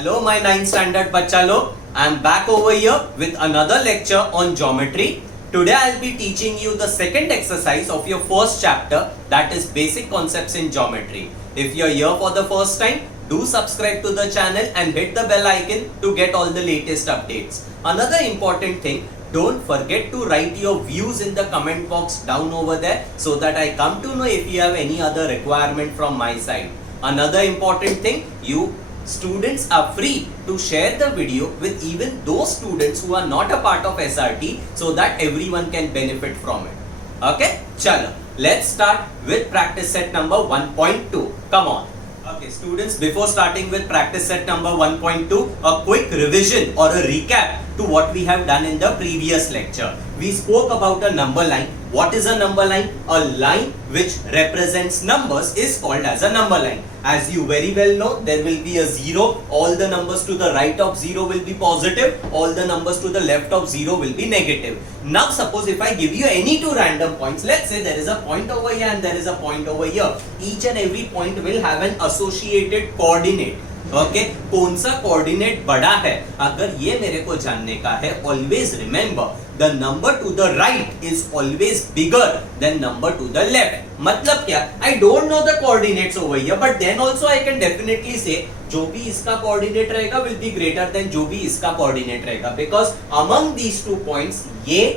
Hello my 9th standard bachcha log. I am back over here with another lecture on geometry. Today I will be teaching you the second exercise of your first chapter, that is basic concepts in geometry. If you are here for the first time, do subscribe to the channel and hit the bell icon to get all the latest updates. Another important thing, don't forget to write your views in the comment box down over there so that I come to know if you have any other requirement from my side. Another important thing, you students are free to share the video with even those students who are not a part of SRT so that everyone can benefit from it. Okay, chalo, let's start with practice set number 1.2. Come on. Okay, students, before starting with practice set number 1.2, a quick revision or a recap to what we have done in the previous lecture. We spoke about a number line. What is a number line? A line which represents numbers is called as a number line. As you very well know, there will be a 0. All the numbers to the right of 0 will be positive. All the numbers to the left of 0 will be negative. Now suppose if I give you any two random points, let's say there is a point over here and there is a point over here. Each and every point will have an associated coordinate. Okay कौन सा coordinate बड़ा है, अगर ये मेरे को जानने का है, always remember the number to the right is always bigger than number to the left. मतलब क्या, I don't know the coordinates over here but then also I can definitely say जो भी इसका कोऑर्डिनेट रहेगा विल बी ग्रेटर देन जो भी इसका coordinate रहेगा, because among these two points ये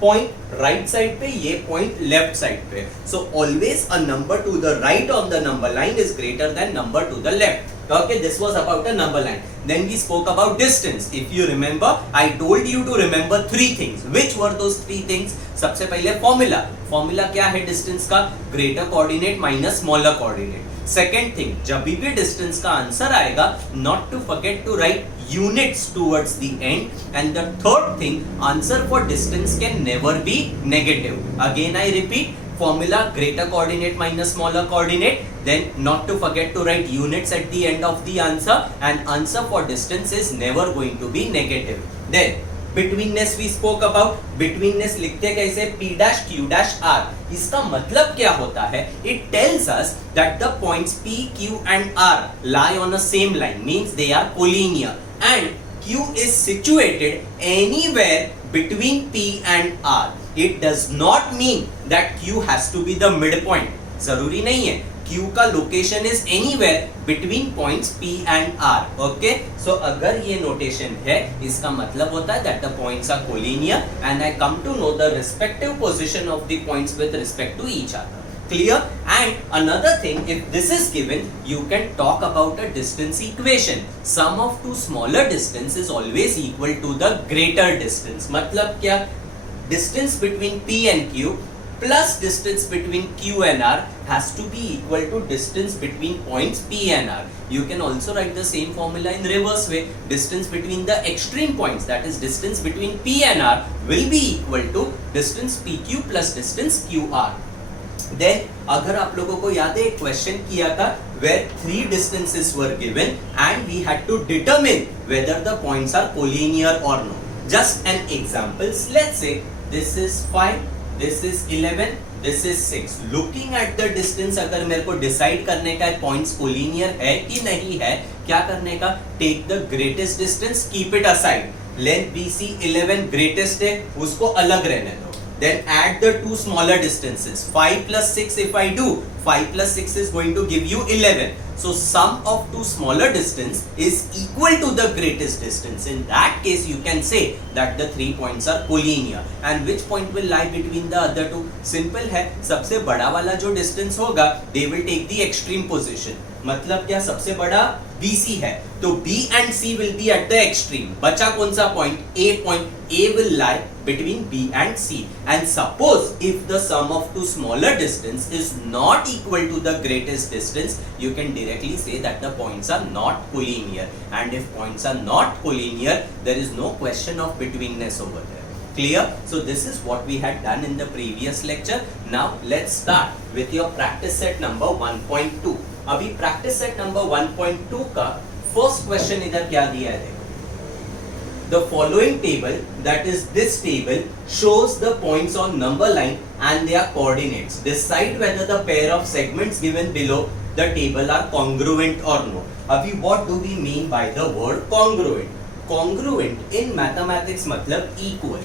पॉइंट राइट साइड पे, ये पॉइंट लेफ्ट साइड पे. So always a number to the right on the number line is greater than number to the left. Okay, this was about a number line. Then we spoke about distance. If you remember, I told you to remember three things. Which were those three things? सबसे पहले formula. Formula क्या है distance का? Greater coordinate minus smaller coordinate. Second thing, जब भी distance का answer आएगा, not to forget to write units towards the end. And the third thing, answer for distance can never be negative. Again I repeat, formula greater coordinate minus smaller coordinate, then not to forget to write units at the end of the answer, and answer for distance is never going to be negative. Then betweenness we spoke about. betweenness लिखते कैसे? p dash q dash r. इसका मतलब क्या होता है? It tells us that the points p, q and r lie on a same line, means they are collinear, and q is situated anywhere between p and r. It does not mean that q has to be the midpoint. जरूरी नहीं है. q का location is anywhere between points p and r. Okay, so अगर ये notation है, इसका मतलब होता है that the points are collinear and I come to know the respective position of the points with respect to each other. Clear? And another thing, if this is given, you can talk about a distance equation. Sum of two smaller distance is always equal to the greater distance. मतलब क्या? Distance between p and q plus distance between q and r has to be equal to distance between points p and r. You can also write the same formula in reverse way. Distance between the extreme points, that is distance between p and r, will be equal to distance pq plus distance qr. Then अगर आप लोगों को याद है, एक question किया था where three distances were given and we had to determine whether the points are collinear or no. Just an example, let's say this is 5, this is 11, this is 6. Looking at the distance, अगर मेरे को decide करने का है points collinear है कि नहीं है, क्या करने का? Take the greatest distance, keep it aside. Length BC 11 greatest है, उसको अलग रहने दो. Then add the two smaller distances. 5 plus 6 if I do, 5 plus 6 is going to give you 11. So sum of two smaller distance is equal to the greatest distance. In that case you can say that the three points are collinear. And which point will lie between the other two? Simple है, सबसे बड़ा वाला जो distance होगा, they will take the extreme position. मतलब क्या? सबसे बड़ा BC है, तो B and C will be at the extreme. बचा कौन सा point? A point. A will lie between B and C. And suppose if the sum of two smaller distance is not equal to the greatest distance, you can directly say that the points are not collinear. And if points are not collinear, there is no question of betweenness over there. Clear? So this is what we had done in the previous lecture. Now let's start with your practice set number 1.2. अभी practice set number 1.2 का first question इधर क्या दिया है? The following table, that is this table, shows the points on number line and their coordinates. Decide whether the pair of segments given below the table are congruent or no. Abhi what do we mean by the word congruent? Congruent in mathematics matlab equal.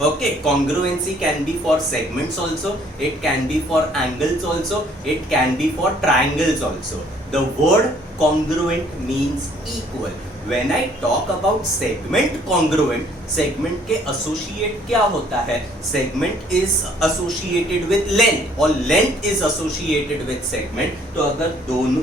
Okay, congruency can be for segments also, it can be for angles also, it can be for triangles also. The word congruent means equal. When I talk about segment congruent, segment के associate क्या होता है? Segment is associated with length और length is associated with segment. तो अगर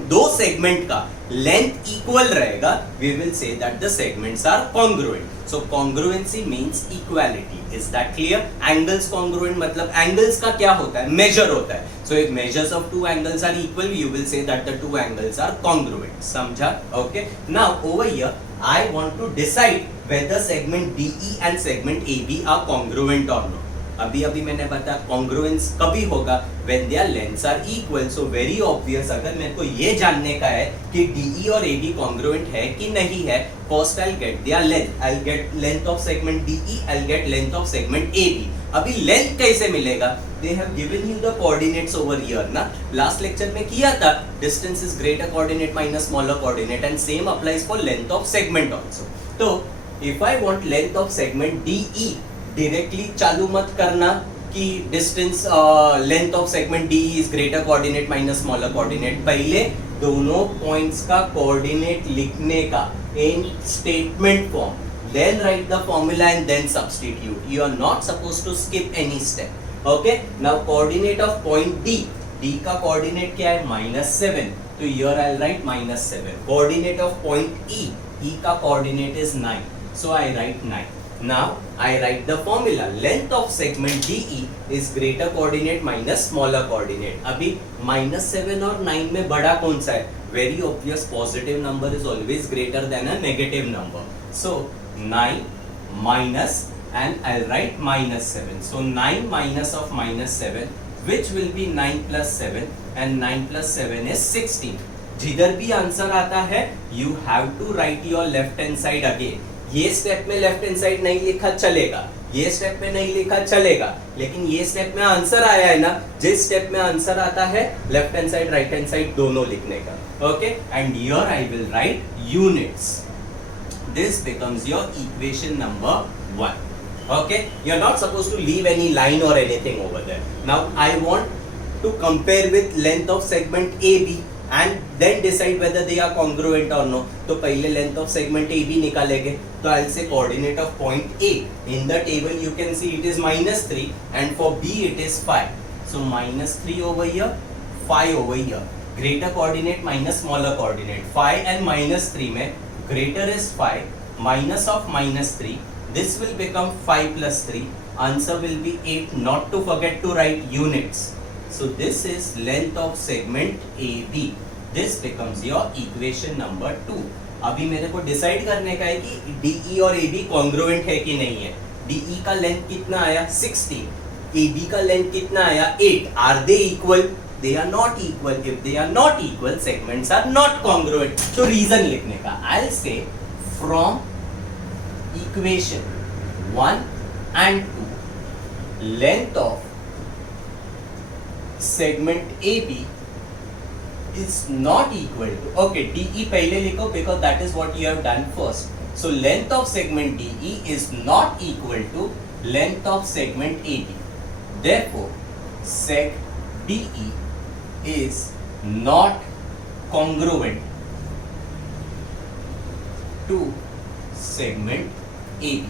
दो segment का length equal रहेगा, we will say that the segments are congruent. So congruency means equality. Is that clear? Angles congruent मतलब angles का क्या होता है? Measure होता है. So if measures of two angles are equal, you will say that the two angles are congruent. समझा? Okay. Now over here, I want to decide whether segment DE and segment AB are congruent or not. अभी मैंने बताया congruence कभी होगा when their lengths are equal. So very obvious, अगर मेरे को ये जानने का है कि DE और AB congruent है कि नहीं है, first I'll get their length. I'll get length of segment DE, I'll get length of segment AB. अभी length कैसे मिलेगा? They have given you the coordinates over here ना. Last lecture में किया था distance is greater coordinate minus smaller coordinate and same applies for length of segment also. तो if I want length of segment DE, directly चालू मत करना कि distance length of segment D is greater coordinate minus smaller coordinate. पहले दोनों points का coordinate लिखने का in statement form, then write the formula and then substitute. You are not supposed to skip any step. Okay, now coordinate of point D, D का coordinate क्या है? -7. तो here I will write -7. Coordinate of point E, E का coordinate is 9, so I right 9. Now I write the formula. Length of segment DE is greater coordinate minus smaller coordinate. अभी -7 और 9 में बड़ा कौन सा है? Very obvious, positive number is always greater than a negative number. So 9 minus and I'll write -7. So 9 minus of -7, which will be 9 plus 7, and 9 plus 7 is 16. जिधर भी answer आता है, you have to write your left hand side again. ये step में left hand side नहीं लिखा चलेगा, ये स्टेप में नहीं लिखा चलेगा, लेकिन ये स्टेप में आंसर आया है ना, जिस स्टेप में आंसर आता है left hand side right hand side दोनों लिखने का. Okay, and here I will right units. This becomes your equation number 1. Okay, you are not supposed to leave any line or anything over there. Now I want to compare with length of segment AB and then decide whether they are congruent or no. तो पहले length of segment AB निकालेंगे. तो I'll say coordinate of point A. In the table you can see it is -3 and for B it is 5. So -3 over here, 5 over here. Greater coordinate minus smaller coordinate. 5 and -3 में greater is 5, minus of -3. This will become 5 plus 3. Answer will be 8. Not to forget to write units. So this is length of segment AB. This becomes your equation number 2. अभी मेरे को decide करने का है कि DE और AB congruent है कि नहीं है. DE का लेंथ कितना आया? 16. AB का लेंथ कितना आया? 8. Are they equal? They are not equal. If they are not equal, segments are not congruent. तो रीजन लिखने का, I'll say from equation 1 and 2, length of segment AB is not equal to, okay, DE पहले लिखो because that is what you have done first. So length of segment DE is not equal to length of segment AB. Therefore, seg DE is not congruent to segment AB.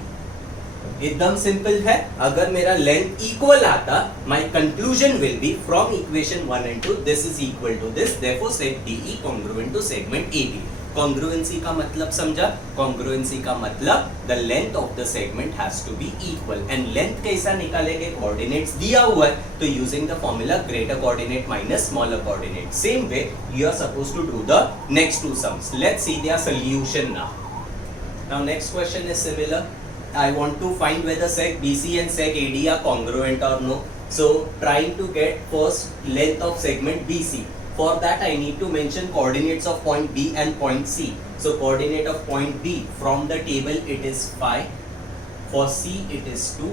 एकदम simple है. अगर मेरा length equal आता, my conclusion will be from equation 1 and 2 this is equal to this, therefore seg DE congruent to segment AB. Congruency का मतलब समझा? Congruency का मतलब the length of the segment has to be equal. And length कैसा निकालेंगे? Coordinates दिया हुआ है, तो using the formula greater coordinate minus smaller coordinate. Same way you are supposed to do the next two sums. Let's see their solution now. Now next question is similar. I want to find whether seg BC and seg AD are congruent or no. So trying to get first length of segment BC. For that I need to mention coordinates of point B and point C. So coordinate of point B from the table it is 5. For C it is 2.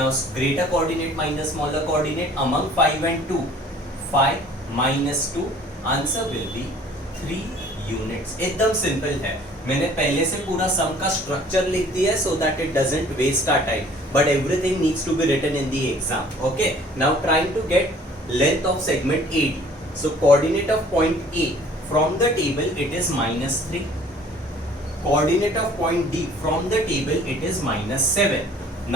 Now greater coordinate minus smaller coordinate among 5 and 2. 5 minus 2. Answer will be 3 units. एकदम simple है, मैंने पहले से पूरा सम का structure लिख दिया है so that it doesn't waste our time, but everything needs to be written in the exam. Okay, now trying to get length of segment AD. So coordinate of point A from the table it is -3. Coordinate of point D from the table it is -7.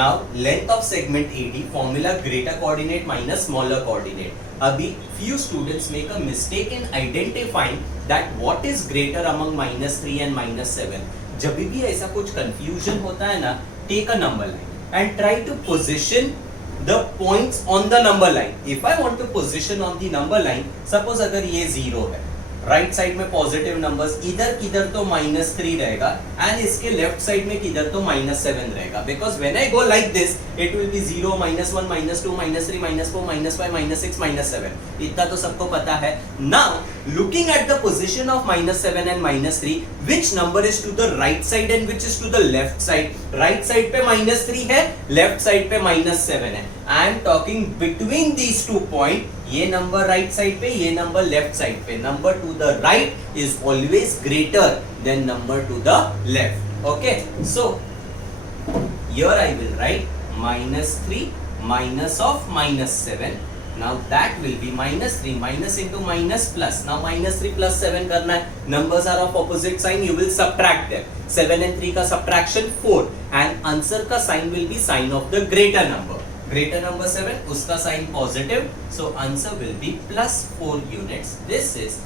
Now length of segment AD, formula greater coordinate minus smaller coordinate. Abhi few students make a mistake in identifying that what is greater among -3 and -7. जब भी ऐसा कुछ confusion होता है ना, take a number line and try to position the points on the number line. If I want to position on the number line, suppose अगर ये 0 है, राइट साइड में पॉजिटिव नंबर्स, इधर किधर तो -3 रहेगा एंड इसके लेफ्ट साइड में किधर तो -7 रहेगा, because when I go like this it will B 0, -1, -2, -3, -4, -5, -6, -7. इतना तो सबको पता है. Now looking at the position of -7 and -3, which number is to the right side and which is to the left side? Right side पे -3 है, left side पे -7 है. I am talking between these 2 points. ये number right side पे, ये number left side पे. Number to the right is always greater than number to the left. Okay, so here I will right -3 minus of -7. Now that will be -3 minus into minus plus. Now -3 plus 7 करना है. Numbers are of opposite sign. You will subtract them. 7 and 3 का subtraction 4 and answer का sign will be sign of the greater number. Greater number 7, उसका sign positive. So answer will be +4 units. This is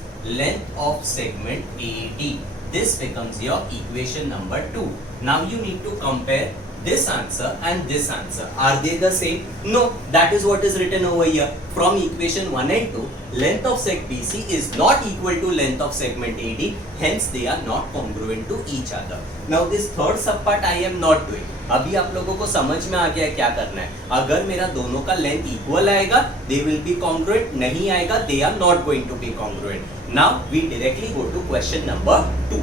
length of segment AD. This becomes your equation number 2. Now you need to compare this answer and this answer. Are they the same? No, that is what is written over here. From equation 1 and 2, length of seg BC is not equal to length of segment AD, hence they are not congruent to each other. Now this third sub part I am not doing. अभी आप लोगों को समझ में आ गया है क्या करना है. अगर मेरा दोनों का लेंथ इक्वल आएगा, they will be congruent. नहीं आएगा, they are not going to be congruent. Now we directly go to question number 2.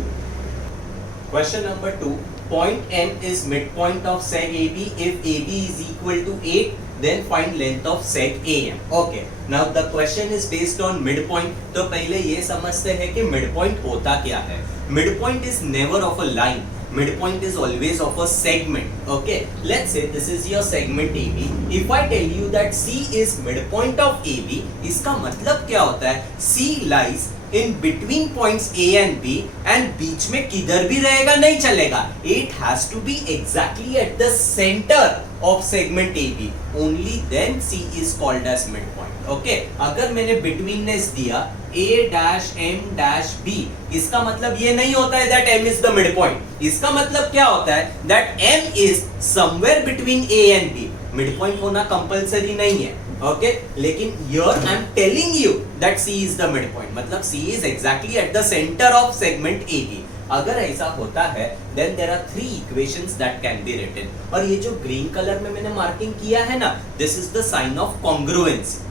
Question number 2. Point M is midpoint of seg AB. If AB is equal to 8, then find length of seg AM. Okay. Now the question is based on midpoint. तो पहले ये समझते हैं कि midpoint होता क्या है. Midpoint is never of a line. Midpoint is always of a segment. Okay. Let's say this is your segment AB. If I tell you that C is midpoint of AB, इसका मतलब क्या होता है? C lies in between points A and B and बीच में किधर भी रहेगा नहीं चलेगा. It has to be exactly at the center of segment AB. Only then C is called as midpoint. Okay? अगर मैंने betweenness दिया A dash M dash B, इसका मतलब ये नहीं होता है that M is the midpoint. इसका मतलब क्या होता है? That M is somewhere between A and B. Midpoint होना compulsory नहीं है. Okay, लेकिन here I am telling you that C is the midpoint. मतलब C is exactly at the center of segment AB. अगर ऐसा होता है, then there are 3 equations that can be written. और ये जो green color में मैंने marking किया है ना, this is the sign of congruency.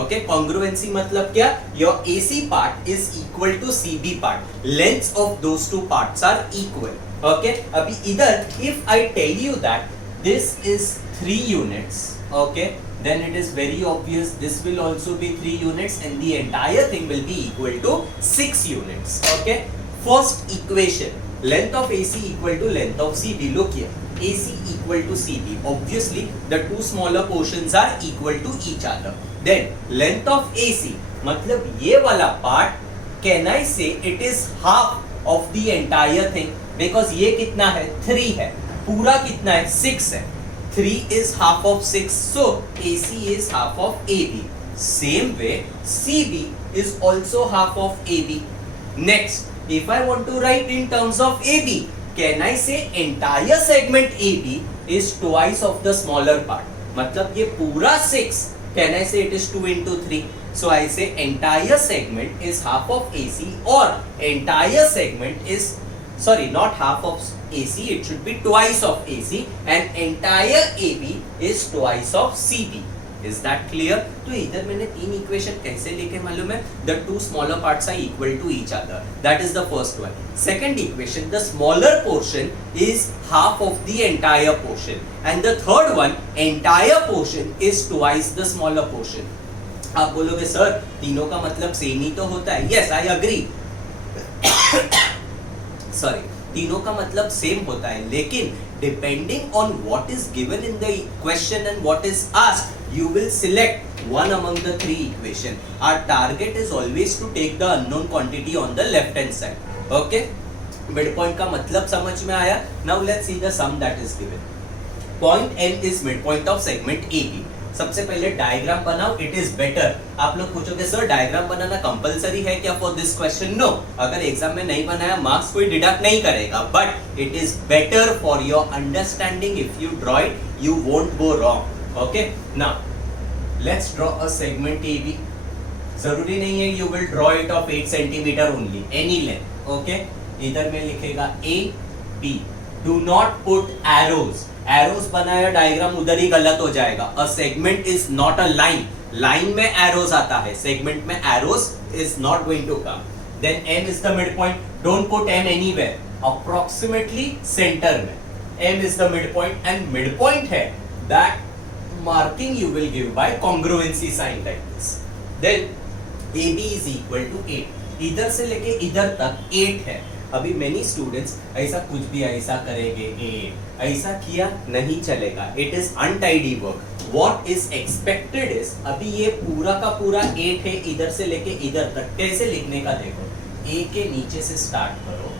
Okay, congruency मतलब क्या? Your AC part is equal to CB part. Lengths of those two parts are equal. Okay, अभी इधर if I tell you that this is 3 units, okay, then it is very obvious this will also be 3 units and the entire thing will be equal to 6 units. Okay, first equation, length of AC equal to length of CB. Look here, AC equal to CB. Obviously the two smaller portions are equal to each other. Then length of AC मतलब ये वाला part, can I say it is half of the entire thing? Because ये कितना है? 3 है. पूरा कितना है? 6 है. 3 is half of 6, so AC is half of AB. Same way, CB is also half of AB. Next, if I want to write in terms of AB, can I say entire segment AB is twice of the smaller part? मतलब ये पूरा 6, can I say it is 2 into 3? So I say entire segment is half of AC, or entire segment is, sorry, not half of AC, it should be twice of AC, and entire AB is twice of CB. Is that clear? तो इधर मैंने 3 equation कैसे लिखे मालूम है? The two smaller parts are equal to each other. That is the first one. Second equation, the smaller portion is half of the entire portion, and the third one, entire portion is twice the smaller portion. आप बोलोगे sir तीनों का मतलब same ही तो होता है, yes I agree, sorry, तीनों का मतलब सेम होता है, लेकिन depending on what is given in the question and what is asked, you will select one among the three equation. Our target is always to take the unknown quantity on the left hand side. Okay, mid point का मतलब समझ में आया. Now let's see the sum that is given. Point M is mid point of segment AB. सबसे पहले diagram बनाओ, it is better. आप लोग पूछोगे सर डायग्राम बनाना कंपलसरी है क्या फॉर दिस क्वेश्चन? नो, अगर एग्जाम में नहीं बनाया मार्क्स कोई डिडक्ट नहीं करेगा, but it is better for your understanding. If you draw it you won't go wrong. Okay, now let's draw a segment AB. जरूरी नहीं है you will draw it of 8 centimetre only, any length. Okay, इधर में लिखेगा AB. Do not put arrows. Arrows बनाया diagram उधर ही गलत हो जाएगा. अ segment is not a line. Line में एरोस आता है, सेगमेंट में arrows is not going to come. Then M is the mid point. Don't put M anywhere, approximately centre में. M is the mid point and mid point है that marking you will give by congruency sign like this. Then AB is equal to 8. इधर से लेके इधर तक 8 है. अभी many students ऐसा कुछ भी ऐसा करेंगे, ऐसा किया नहीं चलेगा. It is untidy work. What is expected is, अभी ये पूरा का पूरा 8 है, इधर से लेके इधर तक. कैसे लिखने का देखो, A के नीचे से स्टार्ट करो.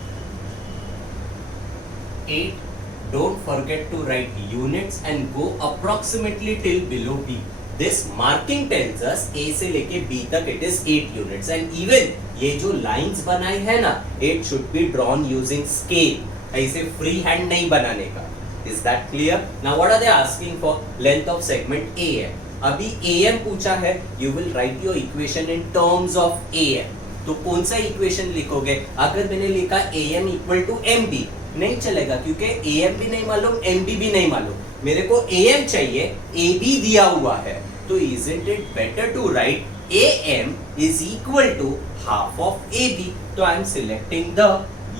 8. Don't forget to write units and go approximately till below B. This marking tells us A से लेके B तक it is 8 units and even ये जो lines बनाई है ना, it should be drawn using scale. ऐसे free hand नहीं बनाने का. Is that clear? Now what are they asking for? Length of segment AM. अभी AM पूछा है, you will write your equation in terms of AM. तो कौन सा equation लिखोगे? अगर मैंने लिखा AM equal to MB नहीं चलेगा, क्योंकि AM भी नहीं मालूम, MB भी नहीं मालूम. मेरे को AM चाहिए, AB दिया हुआ है. तो isn't it better to write AM is equal to half of AB? तो I am selecting the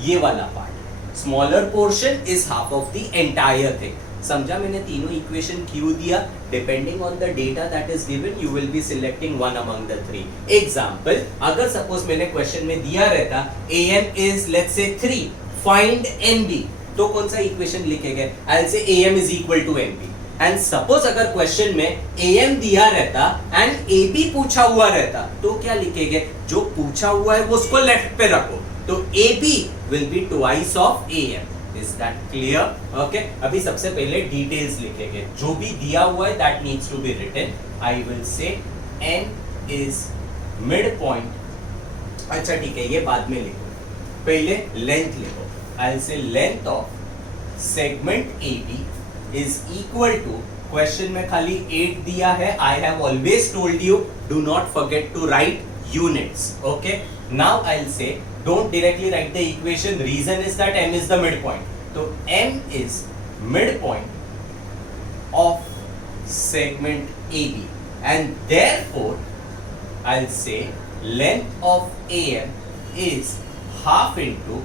ये वाला part. Smaller portion is half of the entire thing. समझा मैंने तीनों इक्वेशन क्यों दिया? Depending on the data that is given, you will be selecting one among the three. Example, अगर suppose मैंने question में दिया रहता AM is let's say 3, find MB, तो कौन सा इक्वेशन लिखेंगे? I'll say AM is equal to MB. And suppose अगर क्वेश्चन में AM दिया रहता एंड AB पूछा हुआ रहता, तो क्या लिखेंगे? जो पूछा हुआ है वो उसको लेफ्ट पे रखो, तो AB will be twice of AM. Is that clear? Okay, अभी सबसे पहले डिटेल्स लिखेंगे. जो भी दिया हुआ है that needs to be written. I will say M is mid point. अच्छा ठीक है, ये बाद में लिखो, पहले लेंथ लिखो. आई विल से length of segment AB is equal to, question में खाली 8 दिया है. I have always told you do not forget to write units. Okay, now I'll say don't directly write the equation. Reason is that M is the midpoint. So M is midpoint of segment AB and therefore I'll say length of AM is half into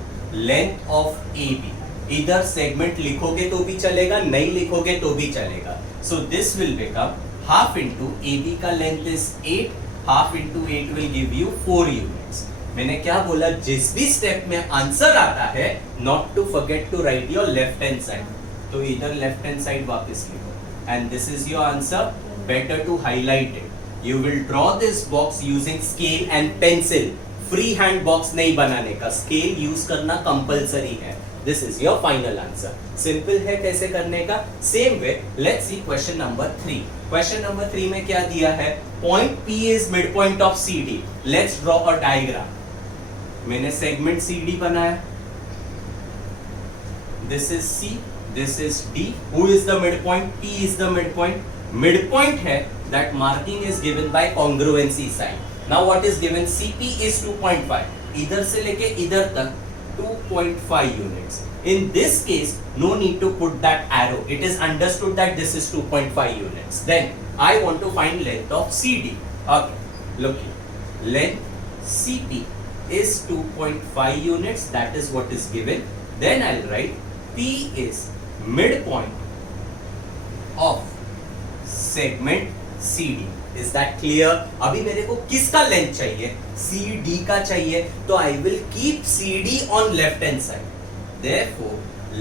length of AB. इधर segment लिखोगे तो भी चलेगा, नहीं लिखोगे तो भी चलेगा. So this will become half into AB का length is 8, half into 8 will give you 4 units. मैंने क्या बोला? जिस भी स्टेप में आंसर आता है not to forget to write your left hand side. तो इधर लेफ्ट हैंड साइड वापस लिखो and this is your answer. Better to highlight it. You will draw this box using scale and pencil. Free hand box नहीं बनाने का, scale use करना compulsory है. This is your final answer. Simple है कैसे करने का? Same way, let's see question number 3. Question number 3 में क्या दिया है? Point P is midpoint of CD. Let's draw a diagram. मैंने segment CD बनाया. This is C, this is D. Who is the midpoint? P is the midpoint. Midpoint है that marking is given by congruency sign. Now what is given? CP is 2.5. इधर से लेके इधर तक 2.5 units. In this case, no need to put that arrow. It is understood that this is 2.5 units. Then I want to find length of CD. Okay, look here. Length CP is 2.5 units. That is what is given. Then I'll write P is midpoint of segment CD. Is that clear? अभी मेरे को किसका length चाहिए? CD का चाहिए, तो I will keep CD on left hand side. Therefore,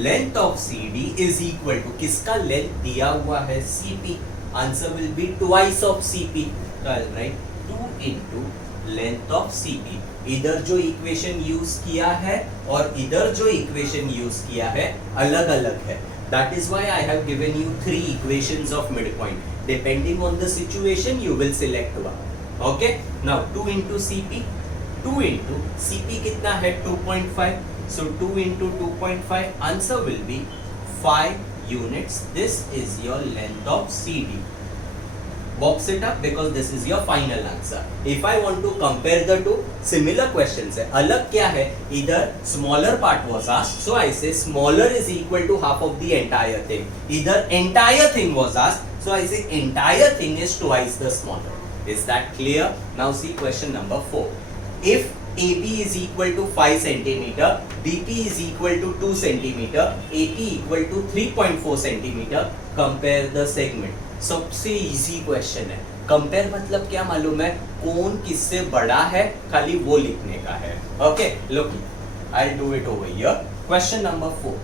length of CD is equal to किसका length दिया हुआ है? CP. Answer will be twice of CP. So I'll write 2 into length of CP. इधर जो equation use किया है और इधर जो इक्वेशन यूज किया है अलग अलग है. That is why I have given you 3 equations of midpoint. Depending on the situation, you will select one. Okay? Now 2 into CP. 2 into CP कितना है? 2.5. So 2 into 2.5. Answer will be 5 units. This is your length of CD. Box it up because this is your final answer. If I want to compare the two, similar questions है. अलग क्या है? Either smaller part was asked, so I say smaller is equal to half of the entire thing. Either entire thing was asked, so I say entire thing is twice the smaller. Is that clear? Now see question number 4. If AB is equal to 5 centimeter, BP is equal to 2 centimeter, AP equal to 3.4 centimeter, compare the segment. सबसे easy question है. Compare मतलब क्या मालूम है? कौन किससे बड़ा है, खाली वो लिखने का है. Okay, look, I do it over here. Question number 4.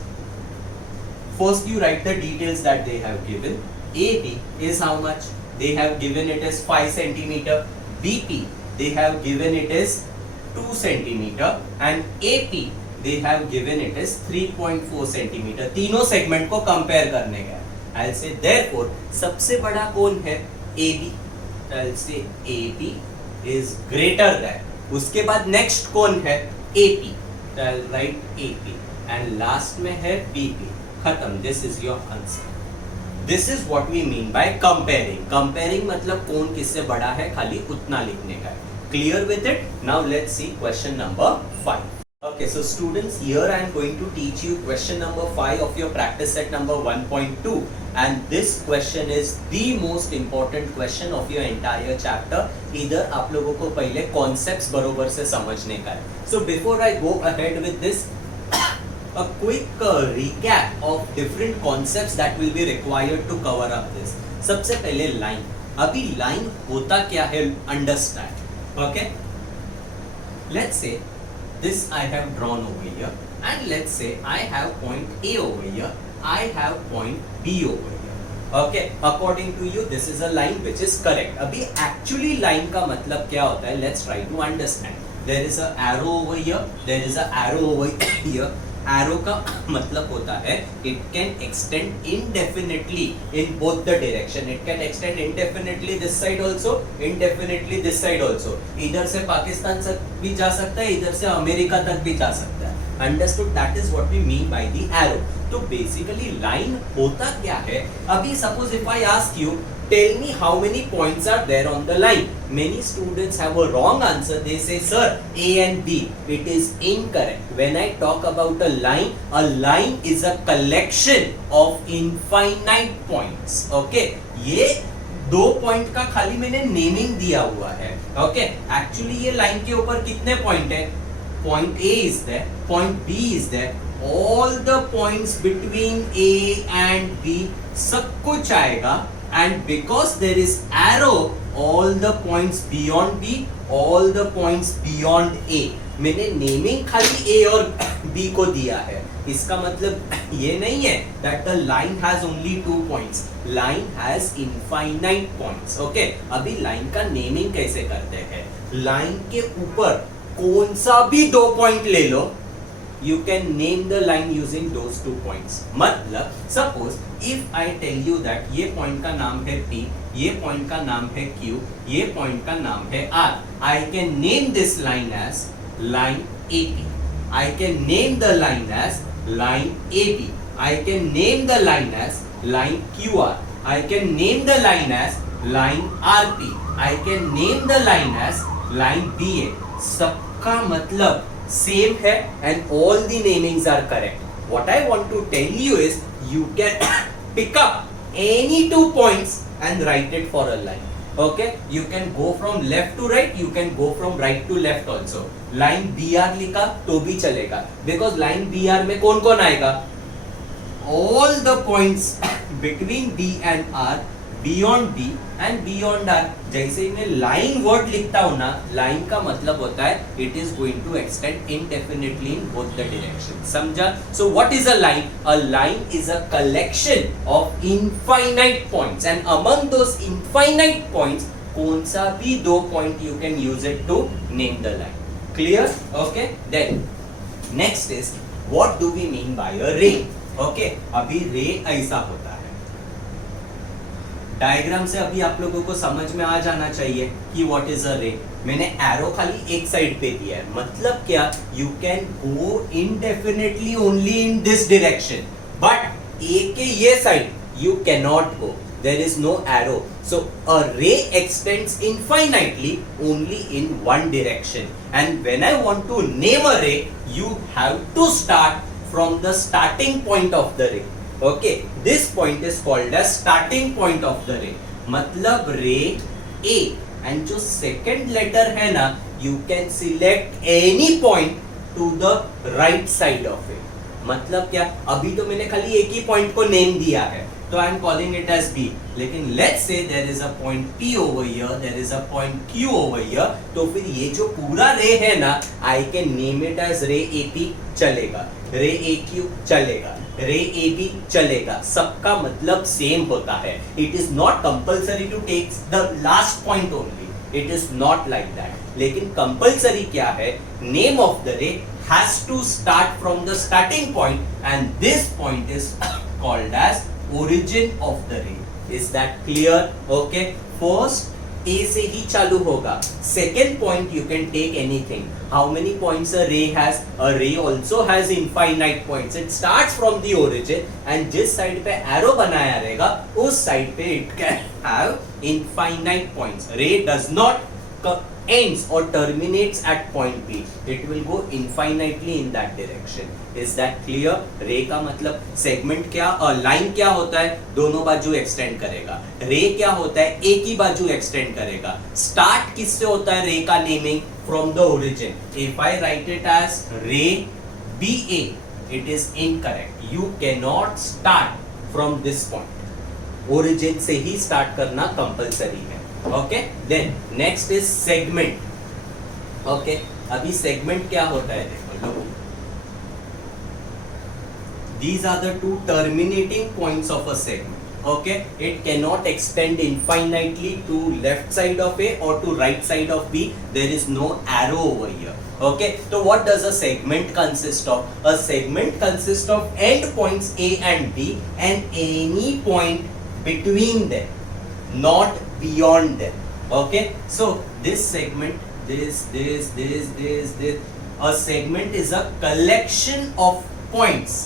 First you right the details that they have given. AB is how much? They have given it as 5 centimeter. BP they have given it as 2 centimeter and AP they have given it as 3.4 centimeter. तीनों segment को compare करने का. I'll say therefore सबसे बड़ा कौन है? AB. I'll say AB is greater than. उसके बाद नेक्स्ट कौन है? AP. I'll write AP. And last में है BP. खत्म. This is your answer. This is what we mean by comparing. Comparing मतलब कौन किससे बड़ा है, खाली उतना लिखने का है. Clear with it? Now let's see question number 5. Okay, so students, here I am going to teach you question number 5 of your practice set number 1.2, and this question is the most important question of your entire chapter. इधर आप लोगों को पहले concepts बरोबर से समझने का है. So before I go ahead with this, a quick recap of different concepts that will be required to cover up this. सबसे पहले line. अभी line होता क्या है? Understand. Okay? Let's say this I have drawn over here, and let's say I have point A over here, I have point B over here. Okay, according to you this is a line which is correct. अभी actually line का मतलब क्या होता है? Let's try to understand. There is a arrow over here, there is a arrow over here. Arrow का मतलब होता है it can extend indefinitely in both the direction. It can extend indefinitely this side also, indefinitely this side also. इधर से पाकिस्तान तक भी जा सकता है, इधर से अमेरिका तक भी जा सकता है. Understood? That is what we mean by the arrow. तो basically line होता क्या है? अभी suppose if I ask you, tell me how many points are there on the line. Many students have a wrong answer. They say, sir, A and B. It is incorrect. When I talk about a line is a collection of infinite points. Okay? ये 2 point का खाली मैंने naming दिया हुआ है. Okay? Actually ये line के ऊपर कितने पॉइंट है? Point A is there, point B is there, all the points between A and B सब कुछ आएगा. And because there is arrow, all the points beyond B, all the points beyond A. मैंने naming खाली A और B को दिया है. इसका मतलब ये नहीं है that the line has only 2 points. Line has infinite points. Okay? अभी line का नेमिंग कैसे करते हैं? Line के ऊपर कौन सा भी 2 पॉइंट ले लो, you can name the line using those 2 points. मतलब suppose if I tell you that ये पॉइंट का नाम है P, ये पॉइंट का नाम है Q, ये पॉइंट का नाम है R. I can name this line as line AP. I can name the line as line AB. I can name the line as line QR. I can name the line as line RP. I can name the line as line BA. सबका मतलब same है and all the namings are correct. What I want to tell you is you can pick up any 2 points and write it for a line. Okay? You can go from left to right, you can go from right to left also. Line BR लिखा तो भी चलेगा because line BR में कौन कौन आएगा? All the points between B and R beyond B and beyond R. जैसे मैं लाइन वर्ड लिखता हूं ना, लाइन का मतलब होता है it is going to extend indefinitely in both the direction. समझा? So what is a line? A line is a collection of infinite points and among those infinite points कौन सा भी दो point you can use it to name the line. Clear? Okay, then next is what do we mean by a ray. Okay, अभी रे ऐसा होता है, diagram से अभी आप लोगों को समझ में आ जाना चाहिए कि व्हाट इज अ रे। मैंने एरो खाली एक साइड पे दिया है, मतलब क्या, you can go indefinitely only in this direction, but A के ये side you can not go, there is no arrow. So a ray extends infinitely only in one direction, and when I want to name a ray you have to start from the starting point of the ray. Okay, this point is called as starting point of the ray. मतलब ray A, and जो second letter है ना, you can select any point to the right side of it. मतलब क्या, अभी तो मैंने खाली एक ही point को name दिया है, तो I am calling it as B. लेकिन let's say there is a point P over here, there is a point Q over here, तो फिर ये जो पूरा रे है ना, I can name it as रे AP चलेगा, रे AQ चलेगा, रे AB चलेगा, सबका मतलब सेम होता है। It is not compulsory to take the last point only. It is not like that. लेकिन compulsory क्या है? Name of the ray has to start from the starting point, and this point is called as origin of the ray. Is that clear? Okay, first A से ही चालू होगा, second point you can take anything. How many points a ray has? A ray also has infinite points. It starts from the origin, and जिस side पे arrow बनाया रहेगा उस side पे it can have infinite points. Ray does not ends or terminates at point B. It will go infinitely in that direction. Is that clear? रे का मतलब segment क्या, लाइन क्या होता है, दोनों बाजू एक्सटेंड करेगा। रे क्या होता है, एक ही बाजू एक्सटेंड करेगा। स्टार्ट किससे होता है रे का naming? From the origin. If I write it as ray B A, it is incorrect. You can not start from this point, origin से ही स्टार्ट करना कंपल्सरी है। Okay, then next is segment. Okay, अभी segment क्या होता है, देखो लो, these are the two terminating points of a segment. Okay, it cannot extend infinitely to left side of A or to right side of B. There is no arrow over here. Okay, so what does a segment consist of? A segment consists of end points A and B and any point between them, not beyond them. Okay, so this segment, this, a segment is a collection of points,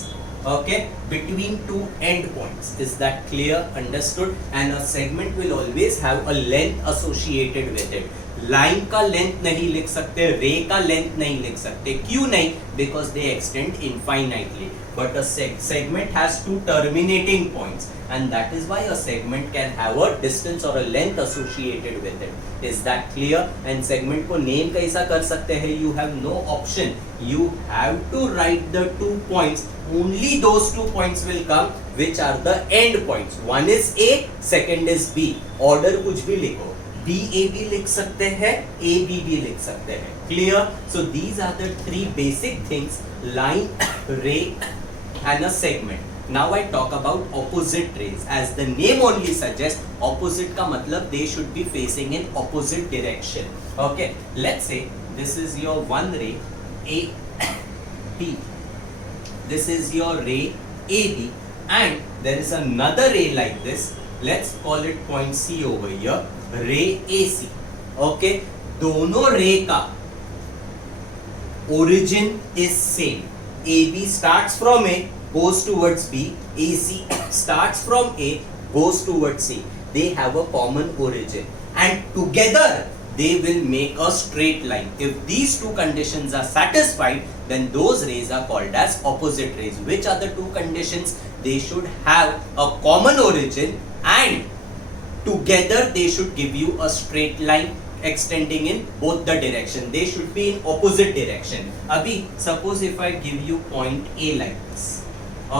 okay, between two end points. Is that clear? Understood? And a segment will always have a length associated with it. Line का length नहीं लिख सकते, रे का length नहीं लिख सकते, क्यों नहीं? Because they extend infinitely, but a segment has two terminating points, and that is why a segment can have a distance or a length associated with it. Is that clear? And segment को name कैसा कर सकते हैं? You have no option. You have to write the 2 points. Only those 2 points will come, which are the end points. One is A, second is B. Order कुछ भी लिखो, B A B लिख सकते हैं, A B B लिख सकते हैं। Clear? So these are the 3 basic things: line, ray, and a segment. Now I talk about opposite rays. As the name only suggests, opposite का मतलब they should be facing in opposite direction. Okay, let's say this is your one ray A B. This is your ray AB, and there is another ray like this. Let's call it point C over here. रे AC. Okay, दोनों रे का origin is same. AB starts from A, goes towards B. AC starts from A, goes towards C. They have a common origin, and together they will make a straight line. If these two conditions are satisfied, then those rays are called as opposite rays. Which are the 2 conditions? They should have a common origin, and together they should give you a straight line extending in both the direction. They should be in opposite direction. Abhi suppose if I give you point A like this.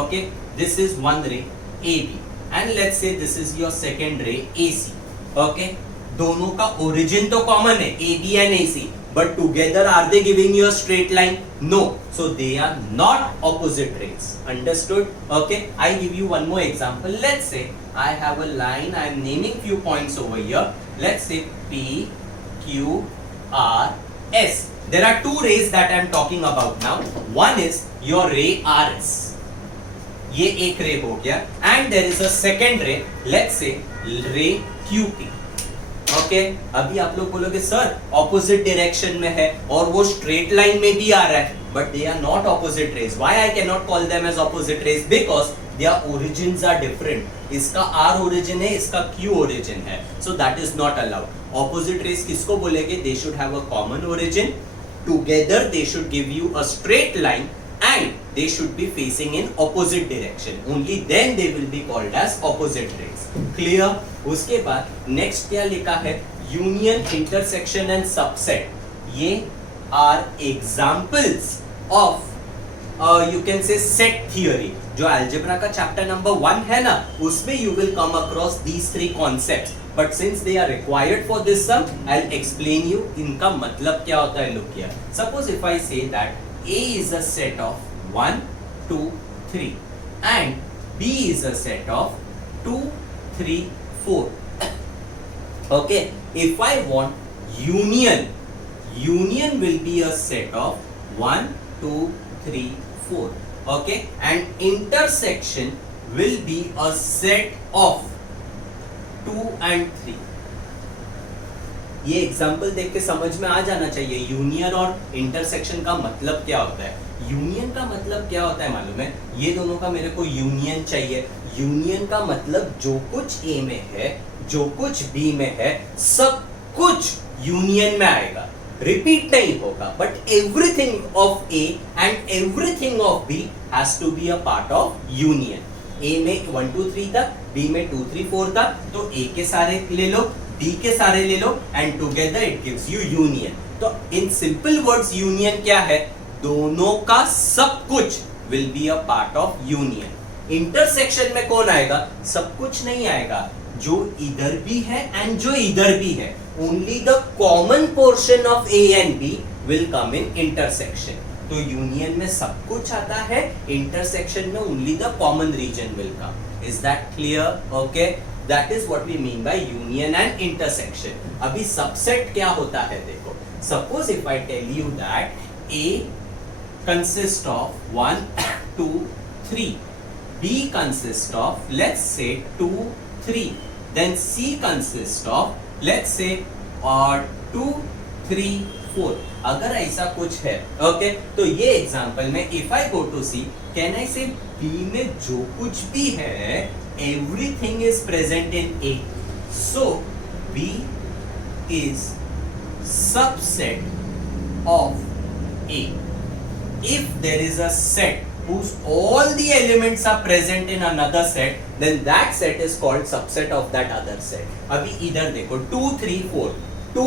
Okay, this is one ray AB. and let's say this is your second ray AC. Okay, दोनों का origin तो common है, AB and AC, but together are they giving you a straight line? No, so they are not opposite rays. Understood? Okay, I give you one more example. Let's say I have a line, I am naming few points over here. Let's say P, Q, R, S. There are two rays that I am talking about now. One is your ray RS. ये एक रे हो गया, and there is a second ray, let's say ray QP. Okay, अभी आप लोग बोलोगे sir opposite direction में है और वो स्ट्रेट लाइन में भी आ रहा है, but they are not opposite rays. Why I can not call them as opposite rays? Because their origins are different. इसका R ओरिजिन है, इसका Q ओरिजिन है, so that is not allowed. Opposite rays किसको बोलेंगे? They should have a common origin, together they should give you a straight line and they should be facing in opposite direction. Only then they will be called as opposite rays. Clear? उसके बाद next क्या लिखा है? Union, intersection and subset. ये are examples of you can say set theory. जो algebra का chapter number 1 है ना, उसमें you will come across these three concepts. But since they are required for this sum, I'll explain you इनका मतलब क्या होता है. Look here. Suppose if I say that A is a set of 1, 2, 3 and B is a set of 2, 3, 4. Okay, if I want union will be a set of 1, 2, 3, 4. Okay, and intersection will be a set of 2 and 3. ये example देख के समझ में आ जाना चाहिए union और intersection का मतलब क्या होता है. यूनियन का मतलब क्या होता है मालूम है? ये दोनों का मेरे को यूनियन चाहिए. यूनियन का मतलब जो कुछ ए में है, जो कुछ बी में है, सब कुछ यूनियन में आएगा. रिपीट नहीं होगा, but everything of A and everything of B has to be a part of union. A में 1 2 3 था, बी में 2 3 4 था, तो ए के सारे ले लो, B के सारे ले लो and together it gives you union. तो इन सिंपल वर्ड्स यूनियन क्या है? दोनों का सब कुछ will be a part of union. Intersection में कौन आएगा? सब कुछ नहीं आएगा, जो इधर भी है एंड जो इधर भी है. Only the common portion of A and B will come in intersection. तो यूनियन में सब कुछ आता है, इंटरसेक्शन में only the common region will come. Is that clear? Okay, That is what we mean by union and intersection. अभी subset क्या होता है देखो. Suppose if I tell you that A consists of 1, 2, 3. B consists of let's say 2, 3. Then C consists of let's say 2, 3, 4. अगर ऐसा कुछ है, okay, तो ये एग्जाम्पल में if I go to C, can I say B में जो कुछ भी है everything is present in A. So B is subset of A. If there is a set whose all the elements are present in another set, then that set is called subset of that other set. अभी इधर देखो 2, 3, 4. 2,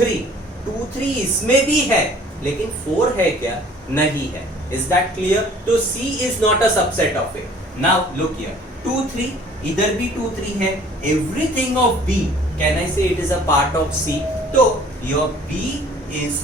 3. 2, 3 इसमें भी है, लेकिन 4 है क्या? नहीं है. Is that clear? तो C is not a subset of A. Now look here. 2, 3, इधर भी 2, 3 है. Everything of B, can I say it is a part of C? तो your B is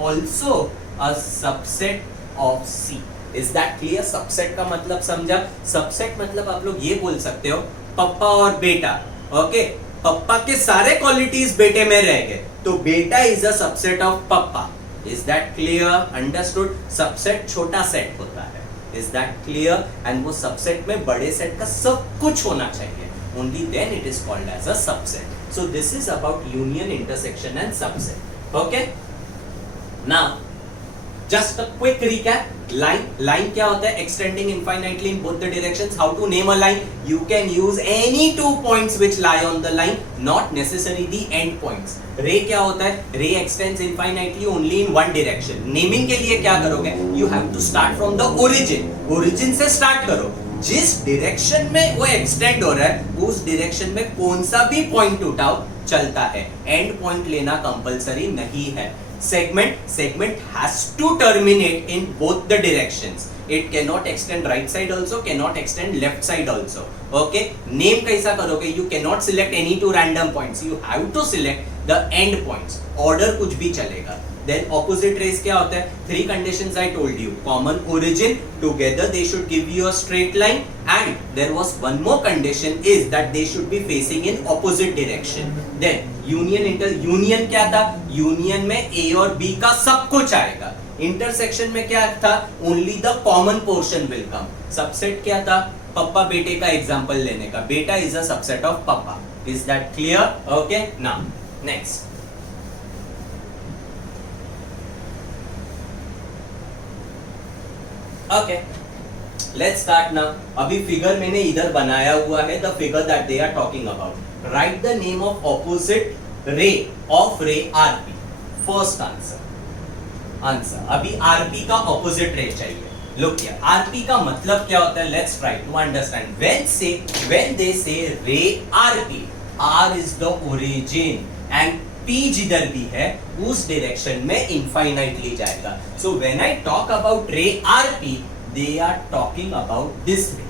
also a subset of C. Is that clear? Subset का मतलब समझा? Subset मतलब आप लोग ये बोल सकते हो पप्पा और बेटा. ओके, पप्पा के सारे क्वालिटीज बेटे में रह गए, तो बेटा is a subset of papa. Is that clear? Understood? Subset छोटा सेट होता है. Is that clear? And वो सबसेट में बड़े सेट का सब कुछ होना चाहिए. Only then it is called as a subset. So this is about union, intersection and subset. Okay? Now, just a quick recap. Line क्या होता है? Extending infinitely in both the directions. How to name a line? You can use any 2 points which lie on the line, not necessarily the end points. Ray क्या होता है? Ray extends infinitely only in one direction. Naming के लिए क्या करोगे? You have to start from the origin. Origin से start करो. जिस direction में वो extend हो रहा है, उस direction में कौन सा भी point उठाओ चलता है. End point लेना compulsory नहीं है. segment has to terminate in both the directions. It cannot extend right side also, cannot extend left side also. Okay, name कैसा करोगे? You cannot select any two random points. You have to select the end points. Order कुछ भी चलेगा. Then opposite rays क्या होता है? Three conditions I told you. Common origin, together they should give you a straight line, and there was one more condition is that they should be facing in opposite direction. Then union क्या था? Union में A और B का सब कुछ आएगा. Intersection में क्या था? Only the common portion will come. Subset क्या था? पप्पा बेटे का एग्जाम्पल लेने का. बेटा is a subset of papa. Is that clear? Okay. Now next. Okay, let's start now. अभी फिगर मैंने इधर बनाया हुआ है, the figure that they are talking about. Write the name of opposite ray of ray RP. First answer. अभी RP का opposite ray चाहिए. Look here, RP का मतलब क्या होता है? Let's try to understand. When they say ray RP, R is the origin and P जिधर भी है उस डायरेक्शन में इनफाइनाइटली जाएगा. So when I talk about ray RP, they are talking about this ray.